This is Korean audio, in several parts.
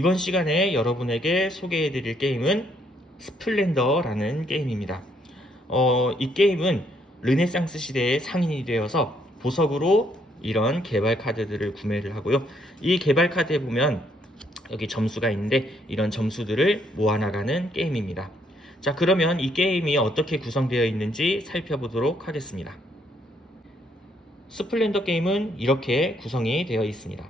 이번 시간에 여러분에게 소개해드릴 게임은 스플렌더라는 게임입니다. 이 게임은 르네상스 시대의 상인이 되어서 보석으로 이런 개발 카드들을 구매를 하고요. 이 개발 카드에 보면 여기 점수가 있는데 이런 점수들을 모아나가는 게임입니다. 자, 그러면 이 게임이 어떻게 구성되어 있는지 살펴보도록 하겠습니다. 스플렌더 게임은 이렇게 구성이 되어 있습니다.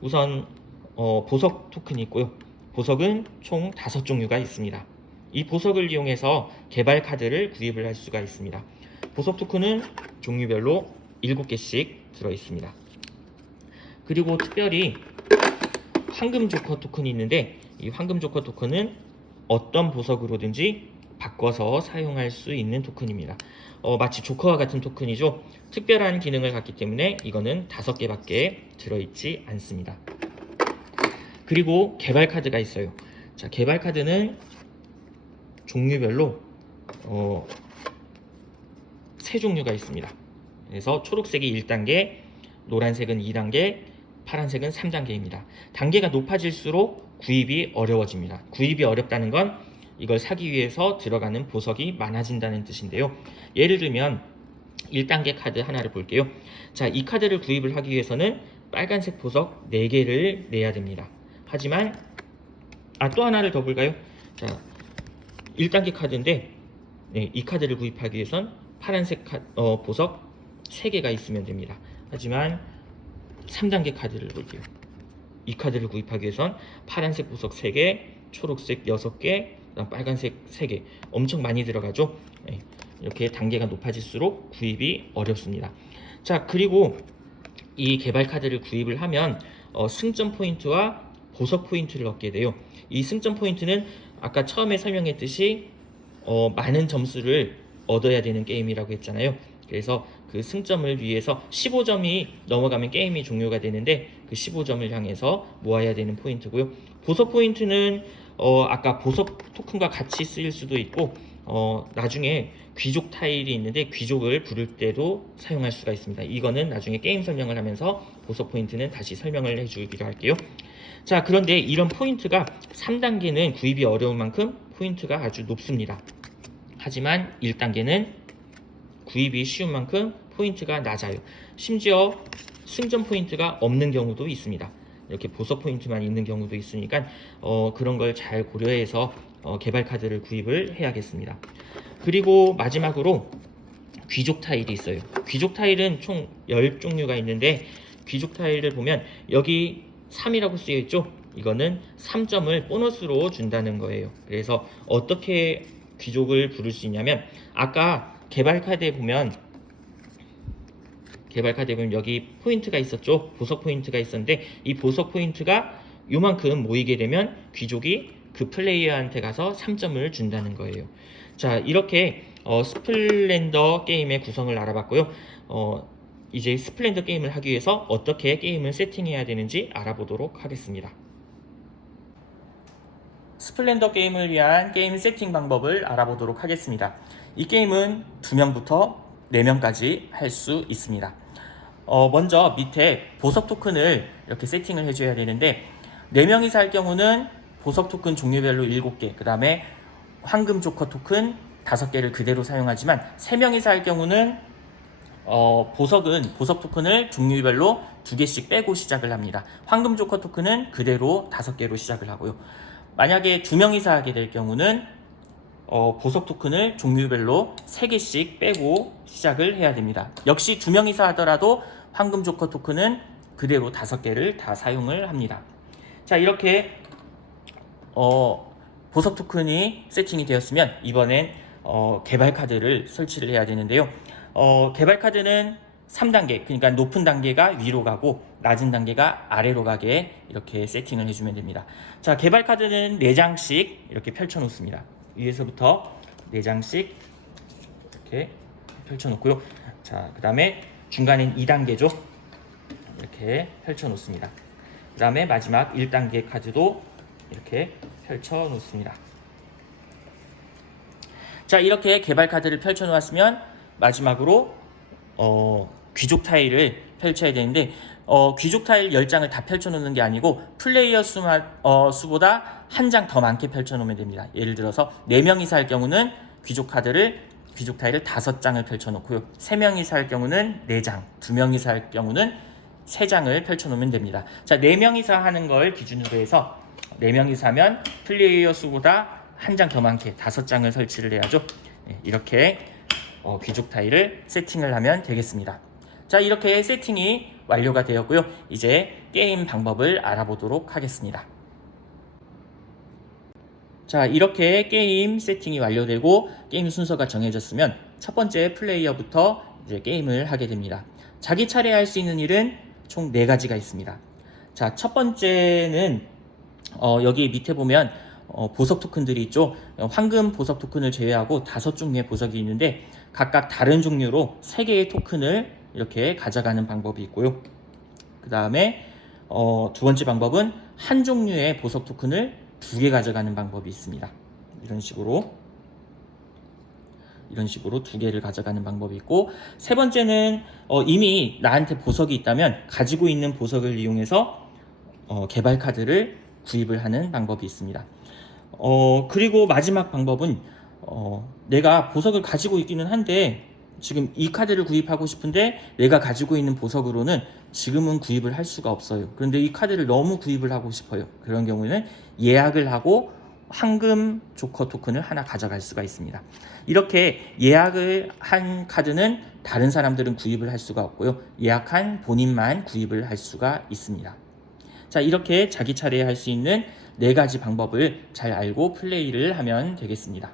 우선 보석 토큰이 있고요. 보석은 총 5종류가 있습니다. 이 보석을 이용해서 개발 카드를 구입을 할 수가 있습니다. 보석 토큰은 종류별로 7개씩 들어 있습니다. 그리고 특별히 황금 조커 토큰이 있는데 이 황금 조커 토큰은 어떤 보석으로든지 바꿔서 사용할 수 있는 토큰입니다. 마치 조커와 같은 토큰이죠. 특별한 기능을 갖기 때문에 이거는 5개밖에 들어있지 않습니다. 그리고 개발 카드가 있어요. 자, 개발 카드는 종류별로 3종류가 있습니다. 그래서 초록색이 1단계, 노란색은 2단계, 파란색은 3단계입니다. 단계가 높아질수록 구입이 어려워집니다. 구입이 어렵다는 건 이걸 사기 위해서 들어가는 보석이 많아진다는 뜻인데요. 예를 들면 1단계 카드 하나를 볼게요. 자, 이 카드를 구입을 하기 위해서는 빨간색 보석 4개를 내야 됩니다. 하지만 또 하나를 더 볼까요? 자, 1단계 카드인데 이 카드를 구입하기 위해선 파란색 보석 3개가 있으면 됩니다. 하지만 3단계 카드를 볼게요. 이 카드를 구입하기 위해선 파란색 보석 3개, 초록색 6개, 그다음 빨간색 3개. 엄청 많이 들어가죠. 이렇게 단계가 높아질수록 구입이 어렵습니다. 자, 그리고 이 개발 카드를 구입을 하면 승점 포인트와 보석 포인트를 얻게 돼요. 이 승점 포인트는 아까 처음에 설명했듯이 많은 점수를 얻어야 되는 게임이라고 했잖아요. 그래서 그 승점을 위해서 15점이 넘어가면 게임이 종료가 되는데 그 15점을 향해서 모아야 되는 포인트고요. 보석 포인트는 아까 보석 토큰과 같이 쓰일 수도 있고 나중에 귀족 타일이 있는데 귀족을 부를 때도 사용할 수가 있습니다. 이거는 나중에 게임 설명을 하면서 보석 포인트는 다시 설명을 해주기로 할게요. 자, 그런데 이런 포인트가 3단계는 구입이 어려운 만큼 포인트가 아주 높습니다. 하지만 1단계는 구입이 쉬운 만큼 포인트가 낮아요. 심지어 승점 포인트가 없는 경우도 있습니다. 이렇게 보석 포인트만 있는 경우도 있으니까 그런 걸 잘 고려해서 개발 카드를 구입을 해야겠습니다. 그리고 마지막으로 귀족 타일이 있어요. 귀족 타일은 총 10종류가 있는데 귀족 타일을 보면 여기 3이라고 쓰여 있죠. 이거는 3점을 보너스로 준다는 거예요. 그래서 어떻게 귀족을 부를 수 있냐면 아까 개발 카드에 보면 여기 포인트가 있었죠. 보석 포인트가 있었는데 이 보석 포인트가 요만큼 모이게 되면 귀족이 그 플레이어한테 가서 3점을 준다는 거예요. 자, 이렇게 스플렌더 게임의 구성을 알아봤고요. 이제 스플렌더 게임을 하기 위해서 어떻게 게임을 세팅해야 되는지 알아보도록 하겠습니다. 스플렌더 게임을 위한 게임 세팅 방법을 알아보도록 하겠습니다. 이 게임은 2명부터 4명까지 할 수 있습니다. 먼저 밑에 보석 토큰을 이렇게 세팅을 해줘야 되는데 4명이서 할 경우는 보석 토큰 종류별로 7개, 그 다음에 황금 조커 토큰 5개를 그대로 사용하지만 3명이서 할 경우는 보석 토큰을 종류별로 2개씩 빼고 시작을 합니다. 황금 조커 토큰은 그대로 5개로 시작을 하고요. 만약에 2명이서 하게 될 경우는 보석 토큰을 종류별로 3개씩 빼고 시작을 해야 됩니다. 역시 2명이서 하더라도 황금 조커 토큰은 그대로 5개를 다 사용을 합니다. 자, 이렇게 보석 토큰이 세팅이 되었으면 이번엔 개발 카드를 설치를 해야 되는데요. 개발 카드는 3단계, 그러니까 높은 단계가 위로 가고 낮은 단계가 아래로 가게 이렇게 세팅을 해주면 됩니다. 자, 개발 카드는 4장씩 이렇게 펼쳐 놓습니다. 위에서부터 4장씩 이렇게 펼쳐 놓고요. 자, 그 다음에 중간엔 2단계죠. 이렇게 펼쳐 놓습니다. 그 다음에 마지막 1단계 카드도 이렇게 펼쳐 놓습니다. 자, 이렇게 개발 카드를 펼쳐 놓았으면 마지막으로 귀족 타일을 펼쳐야 되는데 귀족 타일 10장을 다 펼쳐놓는 게 아니고 플레이어 수보다 한 장 더 많게 펼쳐놓으면 됩니다. 예를 들어서 4명이서 할 경우는 귀족 타일을 5장을 펼쳐놓고요. 3명이서 할 경우는 4장, 2명이서 할 경우는 3장을 펼쳐놓으면 됩니다. 자, 4명이서 하는 걸 기준으로 해서 4명이서 하면 플레이어 수보다 한 장 더 많게 5장을 설치를 해야죠. 이렇게 귀족 타일을 세팅을 하면 되겠습니다. 자, 이렇게 세팅이 완료가 되었고요. 이제 게임 방법을 알아보도록 하겠습니다. 자, 이렇게 게임 세팅이 완료되고 게임 순서가 정해졌으면 첫 번째 플레이어부터 이제 게임을 하게 됩니다. 자기 차례 할 수 있는 일은 총 4가지가 있습니다. 자, 첫 번째는 여기 밑에 보면 보석 토큰들이 있죠. 황금 보석 토큰을 제외하고 5종류의 보석이 있는데 각각 다른 종류로 3개의 토큰을 이렇게 가져가는 방법이 있고요. 그 다음에 두 번째 방법은 한 종류의 보석 토큰을 2개 가져가는 방법이 있습니다. 이런 식으로 2개를 가져가는 방법이 있고, 세 번째는 이미 나한테 보석이 있다면 가지고 있는 보석을 이용해서 개발 카드를 구입을 하는 방법이 있습니다. 그리고 마지막 방법은 내가 보석을 가지고 있기는 한데 지금 이 카드를 구입하고 싶은데 내가 가지고 있는 보석으로는 지금은 구입을 할 수가 없어요. 그런데 이 카드를 너무 구입을 하고 싶어요. 그런 경우에는 예약을 하고 황금 조커 토큰을 하나 가져갈 수가 있습니다. 이렇게 예약을 한 카드는 다른 사람들은 구입을 할 수가 없고요. 예약한 본인만 구입을 할 수가 있습니다. 자, 이렇게 자기 차례에 할 수 있는 4가지 방법을 잘 알고 플레이를 하면 되겠습니다.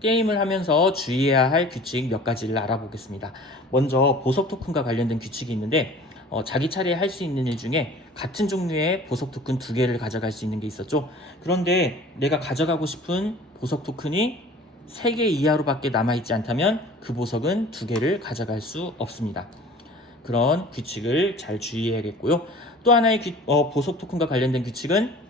게임을 하면서 주의해야 할 규칙 몇 가지를 알아보겠습니다. 먼저 보석 토큰과 관련된 규칙이 있는데 자기 차례에 할 수 있는 일 중에 같은 종류의 보석 토큰 2개를 가져갈 수 있는 게 있었죠. 그런데 내가 가져가고 싶은 보석 토큰이 3개 이하로밖에 남아있지 않다면 그 보석은 2개를 가져갈 수 없습니다. 그런 규칙을 잘 주의해야겠고요. 또 하나의 보석 토큰과 관련된 규칙은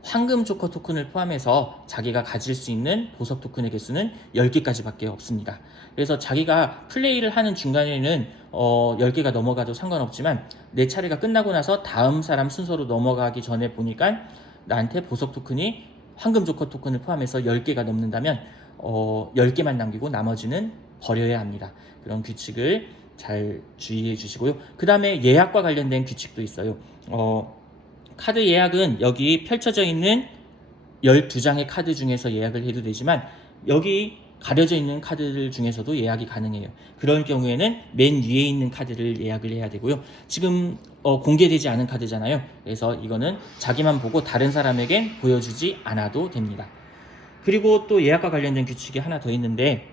황금 조커 토큰을 포함해서 자기가 가질 수 있는 보석 토큰의 개수는 10개까지밖에 없습니다. 그래서 자기가 플레이를 하는 중간에는 10개가 넘어가도 상관없지만 내 차례가 끝나고 나서 다음 사람 순서로 넘어가기 전에 보니까 나한테 보석 토큰이 황금 조커 토큰을 포함해서 10개가 넘는다면 10개만 남기고 나머지는 버려야 합니다. 그런 규칙을 잘 주의해 주시고요. 그 다음에 예약과 관련된 규칙도 있어요. 카드 예약은 여기 펼쳐져 있는 12장의 카드 중에서 예약을 해도 되지만 여기 가려져 있는 카드들 중에서도 예약이 가능해요. 그럴 경우에는 맨 위에 있는 카드를 예약을 해야 되고요. 지금 공개되지 않은 카드잖아요. 그래서 이거는 자기만 보고 다른 사람에겐 보여주지 않아도 됩니다. 그리고 또 예약과 관련된 규칙이 하나 더 있는데,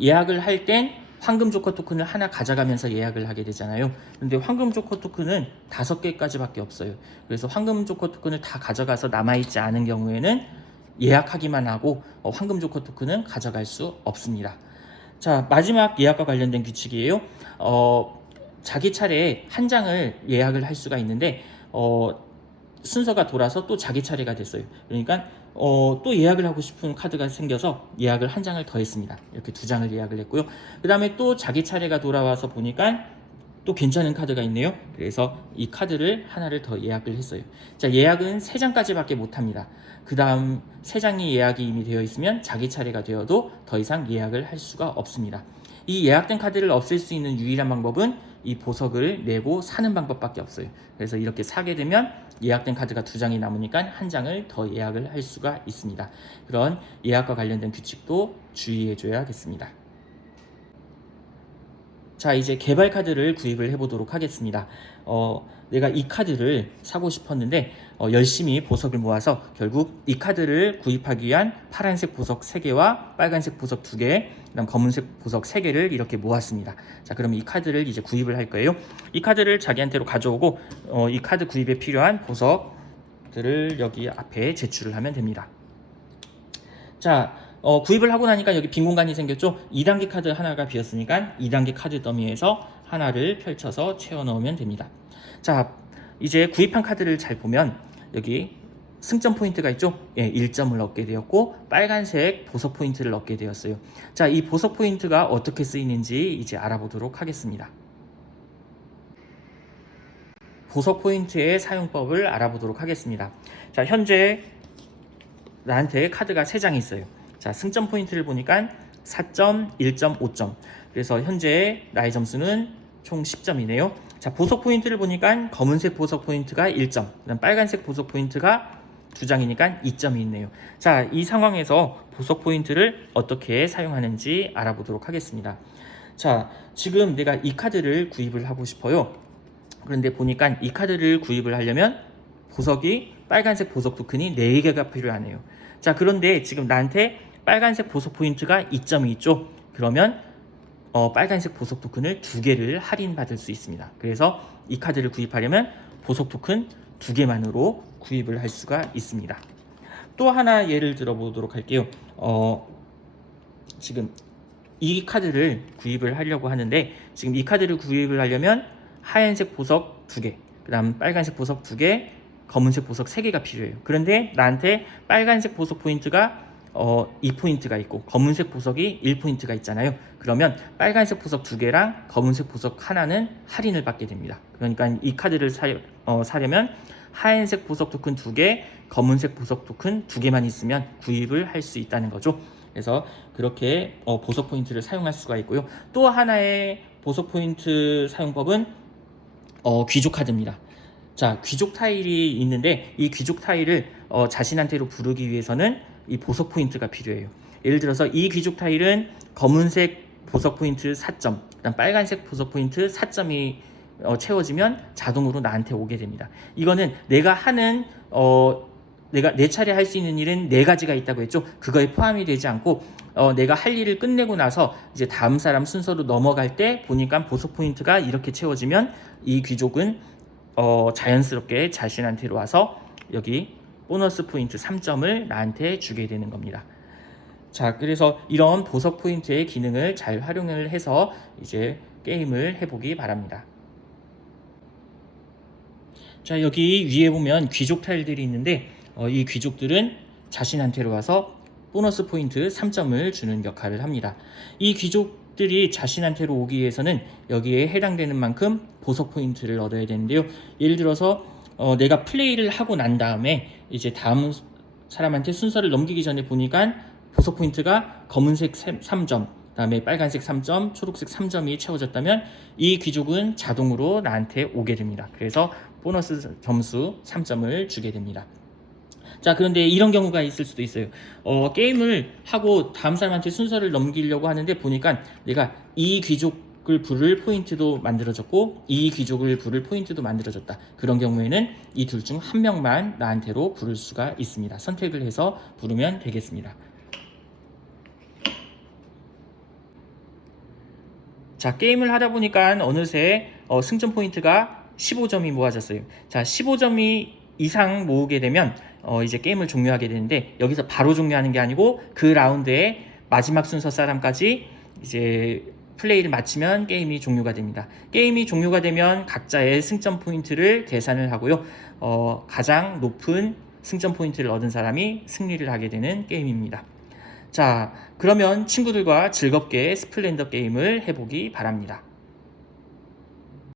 예약을 할 땐 황금 조커 토큰을 하나 가져가면서 예약을 하게 되잖아요. 근데 황금 조커 토큰은 5개까지밖에 없어요. 그래서 황금 조커 토큰을 다 가져가서 남아있지 않은 경우에는 예약하기만 하고 황금 조커 토큰은 가져갈 수 없습니다. 자, 마지막 예약과 관련된 규칙이에요. 자기 차례에 한 장을 예약을 할 수가 있는데 순서가 돌아서 또 자기 차례가 됐어요. 그러니까 또 예약을 하고 싶은 카드가 생겨서 예약을 한 장을 더 했습니다. 이렇게 2장을 예약을 했고요. 그 다음에 또 자기 차례가 돌아와서 보니까 또 괜찮은 카드가 있네요. 그래서 이 카드를 하나를 더 예약을 했어요. 자, 예약은 3장까지밖에 못합니다. 그 다음 3장이 예약이 이미 되어 있으면 자기 차례가 되어도 더 이상 예약을 할 수가 없습니다. 이 예약된 카드를 없앨 수 있는 유일한 방법은 이 보석을 내고 사는 방법밖에 없어요. 그래서 이렇게 사게 되면 예약된 카드가 2장이 남으니까 한 장을 더 예약을 할 수가 있습니다. 그런 예약과 관련된 규칙도 주의해 줘야겠습니다. 자, 이제 개발 카드를 구입을 해보도록 하겠습니다. 내가 이 카드를 사고 싶었는데 열심히 보석을 모아서 결국 이 카드를 구입하기 위한 파란색 보석 3개와 빨간색 보석 2개, 그다음 검은색 보석 3개를 이렇게 모았습니다. 자, 그럼 이 카드를 이제 구입을 할 거예요. 이 카드를 자기한테로 가져오고 이 카드 구입에 필요한 보석들을 여기 앞에 제출을 하면 됩니다. 자, 구입을 하고 나니까 여기 빈 공간이 생겼죠. 2단계 카드 하나가 비었으니까 2단계 카드 더미에서 하나를 펼쳐서 채워 넣으면 됩니다. 자, 이제 구입한 카드를 잘 보면 여기 승점 포인트가 있죠? 예, 1점을 얻게 되었고 빨간색 보석 포인트를 얻게 되었어요. 자, 이 보석 포인트가 어떻게 쓰이는지 이제 알아보도록 하겠습니다. 보석 포인트의 사용법을 알아보도록 하겠습니다. 자, 현재 나한테 카드가 3장이 있어요. 자, 승점 포인트를 보니까 4점, 1점, 5점. 그래서 현재 나의 점수는 총 10점이네요. 자, 보석 포인트를 보니까 검은색 보석 포인트가 1점, 그다음 빨간색 보석 포인트가 2장이니까 2점이 있네요. 자, 이 상황에서 보석 포인트를 어떻게 사용하는지 알아보도록 하겠습니다. 자, 지금 내가 이 카드를 구입을 하고 싶어요. 그런데 보니까 이 카드를 구입을 하려면 보석이 빨간색 보석 토큰이 4개가 필요하네요. 자, 그런데 지금 나한테 빨간색 보석 포인트가 2점이 있죠. 그러면 빨간색 보석 토큰을 2개를 할인받을 수 있습니다. 그래서 이 카드를 구입하려면 보석 토큰 2개만으로 구입을 할 수가 있습니다. 또 하나 예를 들어보도록 할게요. 지금 이 카드를 구입을 하려고 하는데 지금 이 카드를 구입을 하려면 하얀색 보석 2개, 그 다음 빨간색 보석 2개, 검은색 보석 3개가 필요해요. 그런데 나한테 빨간색 보석 포인트가 2포인트가 있고 검은색 보석이 1포인트가 있잖아요. 그러면 빨간색 보석 2개랑 검은색 보석 하나는 할인을 받게 됩니다. 그러니까 이 카드를 사려면 하얀색 보석 토큰 2개, 검은색 보석 토큰 2개만 있으면 구입을 할 수 있다는 거죠. 그래서 그렇게 보석 포인트를 사용할 수가 있고요. 또 하나의 보석 포인트 사용법은 귀족 카드입니다. 자, 귀족 타일이 있는데 이 귀족 타일을 자신한테로 부르기 위해서는 이 보석 포인트가 필요해요. 예를 들어서 이 귀족 타일은 검은색 보석 포인트 4점, 그다음 빨간색 보석 포인트 4점이 채워지면 자동으로 나한테 오게 됩니다. 이거는 내가 하는 내가 내 차례 할 수 있는 일은 4가지가 있다고 했죠. 그거에 포함이 되지 않고 내가 할 일을 끝내고 나서 이제 다음 사람 순서로 넘어갈 때 보니까 보석 포인트가 이렇게 채워지면 이 귀족은 자연스럽게 자신한테로 와서 여기 보너스 포인트 3점을 나한테 주게 되는 겁니다. 자, 그래서 이런 보석 포인트의 기능을 잘 활용을 해서 이제 게임을 해보기 바랍니다. 자, 여기 위에 보면 귀족 타일들이 있는데 이 귀족들은 자신한테로 와서 보너스 포인트 3점을 주는 역할을 합니다. 이 귀족들이 자신한테로 오기 위해서는 여기에 해당되는 만큼 보석 포인트를 얻어야 되는데요. 예를 들어서 내가 플레이를 하고 난 다음에 이제 다음 사람한테 순서를 넘기기 전에 보니까 보석 포인트가 검은색 3점, 그다음에 빨간색 3점, 초록색 3점이 채워졌다면 이 귀족은 자동으로 나한테 오게 됩니다. 그래서 보너스 점수 3점을 주게 됩니다. 자, 그런데 이런 경우가 있을 수도 있어요. 게임을 하고 다음 사람한테 순서를 넘기려고 하는데 보니까 내가 이 귀족을 부를 포인트도 만들어졌고 이 귀족을 부를 포인트도 만들어졌다. 그런 경우에는 이 둘 중 한 명만 나한테로 부를 수가 있습니다. 선택을 해서 부르면 되겠습니다. 자, 게임을 하다 보니까 어느새 승점 포인트가 15점이 모아졌어요. 자, 15점이 이상 모으게 되면 이제 게임을 종료하게 되는데 여기서 바로 종료하는 게 아니고 그 라운드의 마지막 순서 사람까지 이제 플레이를 마치면 게임이 종료가 됩니다. 게임이 종료가 되면 각자의 승점 포인트를 계산을 하고요. 가장 높은 승점 포인트를 얻은 사람이 승리를 하게 되는 게임입니다. 자, 그러면 친구들과 즐겁게 스플렌더 게임을 해보기 바랍니다.